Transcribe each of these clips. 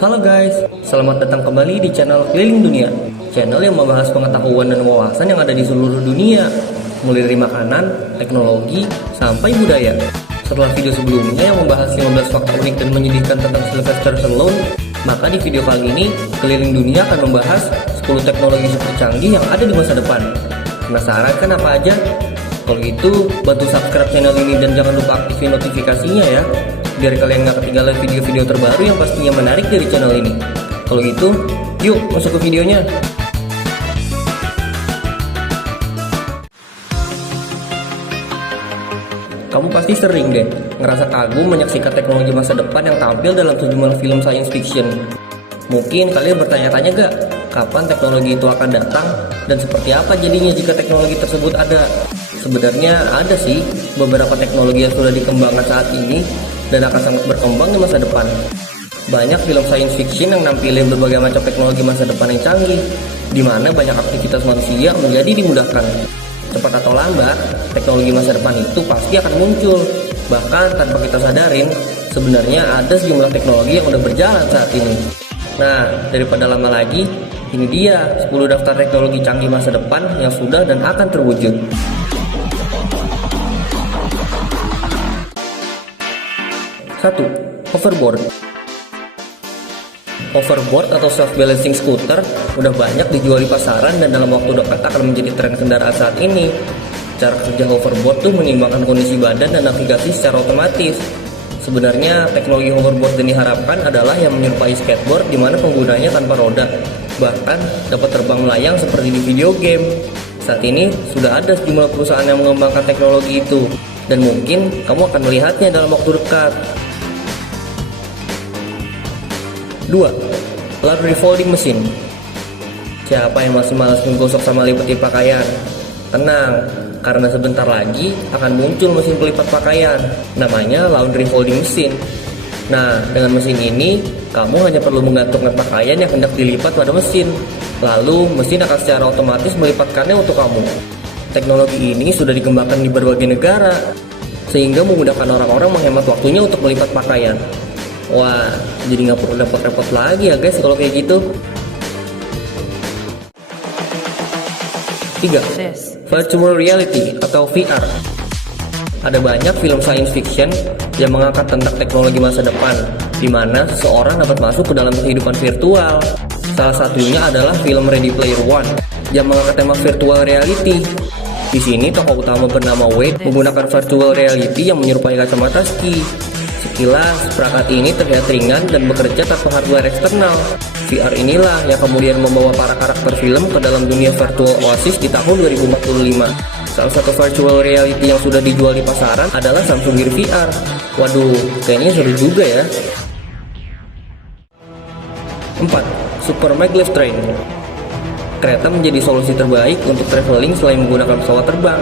Halo guys, selamat datang kembali di channel Keliling Dunia. Channel yang membahas pengetahuan dan wawasan yang ada di seluruh dunia, mulai dari makanan, teknologi, sampai budaya. Setelah video sebelumnya yang membahas 15 fakta unik dan menyedihkan tentang Sylvester Stallone, maka di video kali ini Keliling Dunia akan membahas 10 teknologi super canggih yang ada di masa depan. Penasaran kan apa aja? Kalau gitu, bantu subscribe channel ini dan jangan lupa aktifin notifikasinya ya, biar kalian gak ketinggalan video-video terbaru yang pastinya menarik dari channel ini. Kalau gitu, yuk masuk ke videonya. Kamu pasti sering deh ngerasa kagum menyaksikan teknologi masa depan yang tampil dalam sejumlah film science fiction. Mungkin kalian bertanya-tanya gak, kapan teknologi itu akan datang dan seperti apa jadinya jika teknologi tersebut ada? Sebenarnya ada sih beberapa teknologi yang sudah dikembangkan saat ini dan akan sangat berkembang di masa depan. Banyak film science fiction yang nampilin berbagai macam teknologi masa depan yang canggih, di mana banyak aktivitas manusia menjadi dimudahkan. Cepat atau lambat, teknologi masa depan itu pasti akan muncul. Bahkan tanpa kita sadarin, sebenarnya ada sejumlah teknologi yang udah berjalan saat ini. Nah, daripada lama lagi, ini dia 10 daftar teknologi canggih masa depan yang sudah dan akan terwujud. 1. Hoverboard. Hoverboard atau self-balancing scooter udah banyak dijual di pasaran dan dalam waktu dekat akan menjadi tren kendaraan saat ini. Cara kerja hoverboard tuh menyeimbangkan kondisi badan dan navigasi secara otomatis. Sebenarnya teknologi hoverboard yang diharapkan adalah yang menyerupai skateboard di mana penggunanya tanpa roda, bahkan dapat terbang melayang seperti di video game. Saat ini sudah ada sejumlah perusahaan yang mengembangkan teknologi itu, dan mungkin kamu akan melihatnya dalam waktu dekat. 2. Laundry folding machine. Siapa yang masih malas menggosok sama lipetin pakaian? Tenang, karena sebentar lagi akan muncul mesin pelipat pakaian, namanya laundry folding machine. Nah, dengan mesin ini, kamu hanya perlu menggantungkan pakaian yang hendak dilipat pada mesin. Lalu, mesin akan secara otomatis melipatkannya untuk kamu. Teknologi ini sudah dikembangkan di berbagai negara, sehingga memudahkan orang-orang menghemat waktunya untuk melipat pakaian. Wah, jadi nggak perlu repot-repot lagi ya guys kalau kayak gitu. 3. Virtual reality atau VR. Ada banyak film science fiction yang mengangkat tentang teknologi masa depan, di mana seseorang dapat masuk ke dalam kehidupan virtual. Salah satunya adalah film Ready Player One yang mengangkat tema virtual reality. Di sini tokoh utama bernama Wade menggunakan virtual reality yang menyerupai kacamata ski. Sekilas, perangkat ini terlihat ringan dan bekerja tanpa hardware eksternal. VR inilah yang kemudian membawa para karakter film ke dalam dunia virtual Oasis di tahun 2045. Salah satu virtual reality yang sudah dijual di pasaran adalah Samsung Gear VR. Waduh, kayaknya seru juga ya. 4. Super Maglev Train. Kereta menjadi solusi terbaik untuk traveling selain menggunakan pesawat terbang.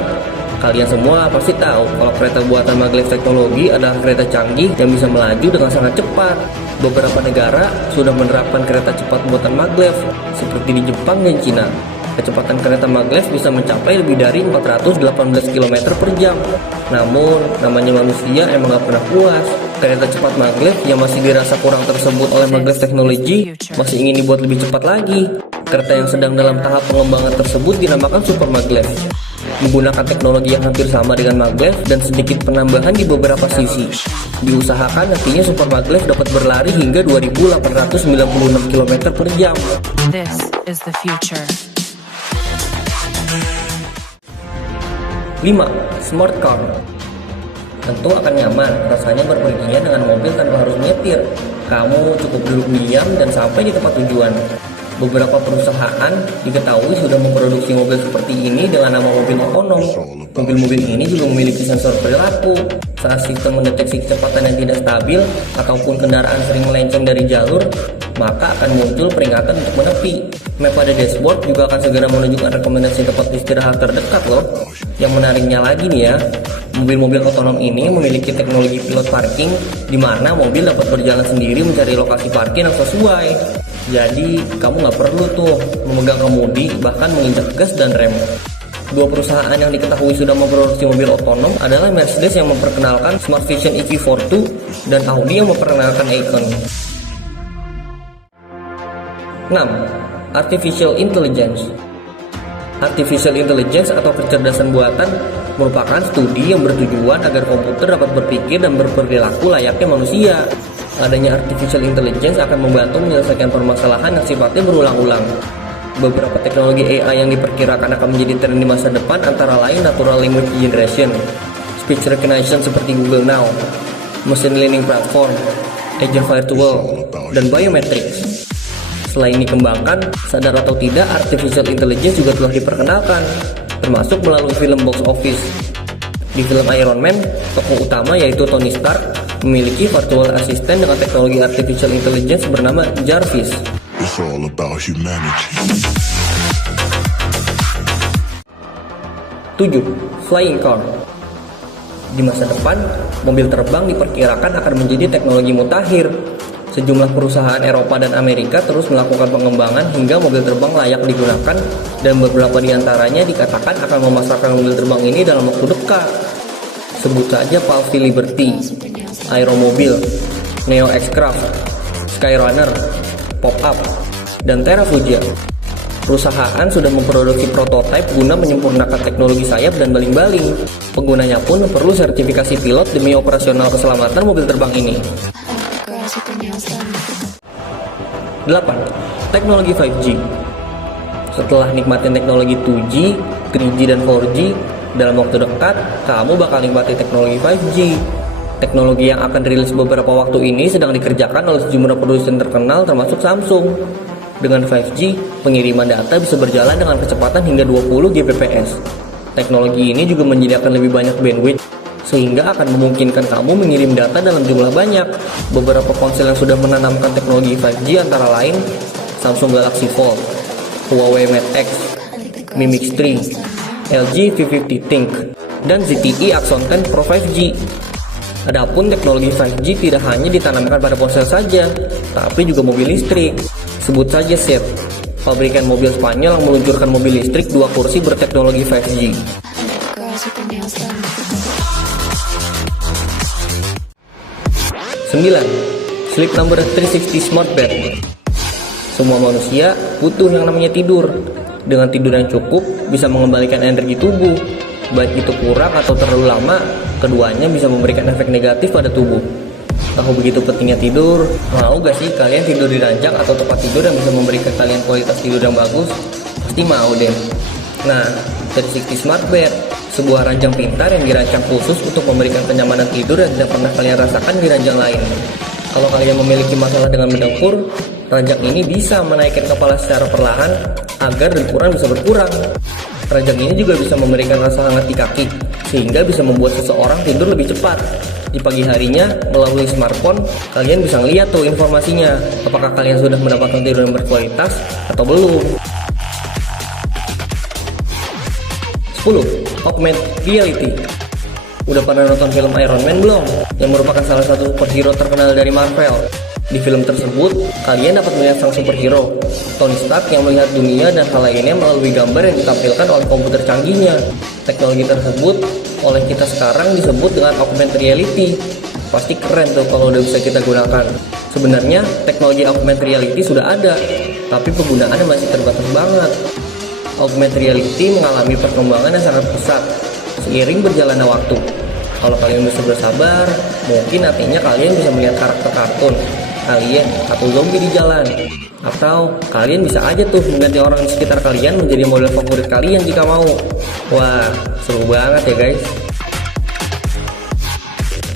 Kalian semua pasti tahu kalau kereta buatan maglev teknologi adalah kereta canggih yang bisa melaju dengan sangat cepat. Beberapa negara sudah menerapkan kereta cepat buatan maglev, seperti di Jepang dan Cina. Kecepatan kereta maglev bisa mencapai lebih dari 418 km per jam. Namun, namanya manusia emang gak pernah puas. Kereta cepat maglev yang masih dirasa kurang tersebut oleh maglev teknologi masih ingin dibuat lebih cepat lagi. Kereta yang sedang dalam tahap pengembangan tersebut dinamakan super maglev, menggunakan teknologi yang hampir sama dengan maglev dan sedikit penambahan di beberapa sisi. Diusahakan nantinya super maglev dapat berlari hingga 2.896 km per jam. This is the future. 5. Smart car. Tentu akan nyaman rasanya berpergian dengan mobil tanpa harus nyetir. Kamu cukup duduk diam dan sampai di tempat tujuan. Beberapa perusahaan diketahui sudah memproduksi mobil seperti ini dengan nama mobil otonom. Mobil-mobil ini juga memiliki sensor perilaku. Saat sistem mendeteksi kecepatan yang tidak stabil ataupun kendaraan sering melenceng dari jalur, maka akan muncul peringatan untuk menepi. Map pada dashboard juga akan segera menunjukkan rekomendasi tempat istirahat terdekat loh. Yang menariknya lagi nih ya, mobil-mobil otonom ini memiliki teknologi pilot parking, di mana mobil dapat berjalan sendiri mencari lokasi parkir yang sesuai. Jadi kamu nggak perlu tuh memegang kemudi, bahkan menginjak gas dan rem. Dua perusahaan yang diketahui sudah memproduksi mobil otonom adalah Mercedes yang memperkenalkan Smart Vision EV42 dan Audi yang memperkenalkan Icon. 6. Artificial Intelligence. Artificial Intelligence atau kecerdasan buatan merupakan studi yang bertujuan agar komputer dapat berpikir dan berperilaku layaknya manusia. Adanya Artificial Intelligence akan membantu menyelesaikan permasalahan yang sifatnya berulang-ulang. Beberapa teknologi AI yang diperkirakan akan menjadi tren di masa depan antara lain Natural Language Generation, Speech Recognition seperti Google Now, Machine Learning Platform, Agent Virtual, dan Biometrics. Selain dikembangkan, sadar atau tidak, Artificial Intelligence juga telah diperkenalkan, termasuk melalui film box office. Di film Iron Man, tokoh utama yaitu Tony Stark memiliki virtual assistant dengan teknologi Artificial Intelligence bernama Jarvis. It's all about humanity. 7. Flying car. Di masa depan, mobil terbang diperkirakan akan menjadi teknologi mutakhir. Sejumlah perusahaan Eropa dan Amerika terus melakukan pengembangan hingga mobil terbang layak digunakan, dan beberapa di antaranya dikatakan akan memasarkan mobil terbang ini dalam waktu dekat. Sebut saja Palfy Liberty, Aeromobile, Neo X-Craft, Skyrunner, Pop-Up, dan Terrafugia. Perusahaan sudah memproduksi prototipe guna menyempurnakan teknologi sayap dan baling-baling. Penggunanya pun perlu sertifikasi pilot demi operasional keselamatan mobil terbang ini. 8. Teknologi 5G. Setelah nikmatin teknologi 2G, 3G, dan 4G, dalam waktu dekat, kamu bakal nikmati teknologi 5G. Teknologi yang akan rilis beberapa waktu ini sedang dikerjakan oleh sejumlah produsen terkenal termasuk Samsung. Dengan 5G, pengiriman data bisa berjalan dengan kecepatan hingga 20 Gbps. Teknologi ini juga menyediakan lebih banyak bandwidth, sehingga akan memungkinkan kamu mengirim data dalam jumlah banyak. Beberapa ponsel yang sudah menanamkan teknologi 5G antara lain Samsung Galaxy Fold, Huawei Mate X, Mi Mix 3, LG V50 Think, dan ZTE Axon 10 Pro 5G. Adapun teknologi 5G tidak hanya ditanamkan pada ponsel saja, tapi juga mobil listrik. Sebut saja Seat, pabrikan mobil Spanyol yang meluncurkan mobil listrik 2 kursi berteknologi 5G. 9. Sleep Number 360 Smart Bed. Semua manusia butuh yang namanya tidur. Dengan tidur yang cukup, bisa mengembalikan energi tubuh. Baik itu kurang atau terlalu lama, keduanya bisa memberikan efek negatif pada tubuh. Tahu begitu pentingnya tidur? Mau gak sih kalian tidur di ranjang atau tempat tidur yang bisa memberikan kalian kualitas tidur yang bagus? Pasti mau deh. Nah, 360 Smart Bed, sebuah ranjang pintar yang dirancang khusus untuk memberikan kenyamanan tidur yang tidak pernah kalian rasakan di ranjang lain. Kalau kalian memiliki masalah dengan mendengkur, ranjang ini bisa menaikkan kepala secara perlahan agar dengkuran bisa berkurang. Ranjang ini juga bisa memberikan rasa hangat di kaki, sehingga bisa membuat seseorang tidur lebih cepat. Di pagi harinya, melalui smartphone, kalian bisa ngeliat tuh informasinya, apakah kalian sudah mendapatkan tidur yang berkualitas atau belum. 10. Augmented Reality. Udah pernah nonton film Iron Man belum? Yang merupakan salah satu superhero terkenal dari Marvel. Di film tersebut, kalian dapat melihat sang superhero, Tony Stark, yang melihat dunia dan hal lainnya melalui gambar yang ditampilkan oleh komputer canggihnya. Teknologi tersebut oleh kita sekarang disebut dengan augmented reality. Pasti keren tuh kalau udah bisa kita gunakan. Sebenarnya teknologi augmented reality sudah ada, tapi penggunaannya masih terbatas banget. Augmented reality mengalami perkembangan yang sangat pesat seiring berjalannya waktu. Kalau kalian bisa bersabar, mungkin nantinya kalian bisa melihat karakter kartun kalian atau zombie di jalan. Atau kalian bisa aja tuh mengganti orang di sekitar kalian menjadi model favorit kalian jika mau. Wah, seru banget ya guys.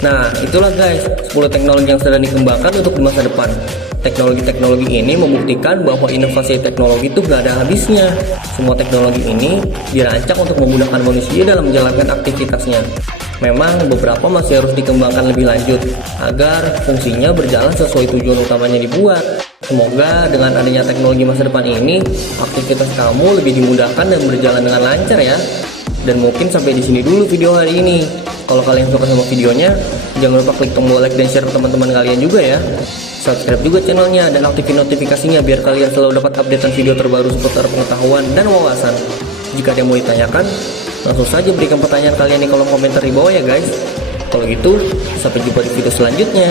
Nah, itulah guys 10 teknologi yang sedang dikembangkan untuk di masa depan. Teknologi-teknologi ini membuktikan bahwa inovasi teknologi itu gak ada habisnya. Semua teknologi ini dirancang untuk memudahkan manusia dalam menjalankan aktivitasnya. Memang beberapa masih harus dikembangkan lebih lanjut agar fungsinya berjalan sesuai tujuan utamanya dibuat. Semoga dengan adanya teknologi masa depan ini, aktivitas kamu lebih dimudahkan dan berjalan dengan lancar ya. Dan mungkin sampai di sini dulu video hari ini. Kalau kalian suka sama videonya, jangan lupa klik tombol like dan share ke teman-teman kalian juga ya. Subscribe juga channelnya dan aktifin notifikasinya biar kalian selalu dapat updatean video terbaru seputar pengetahuan dan wawasan. Jika ada yang mau ditanyakan, langsung saja berikan pertanyaan kalian di kolom komentar di bawah ya guys. Kalau gitu, sampai jumpa di video selanjutnya.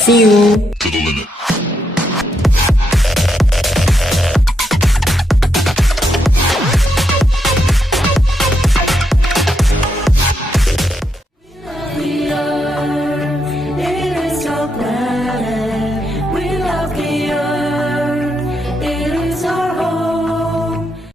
See you. To the limit.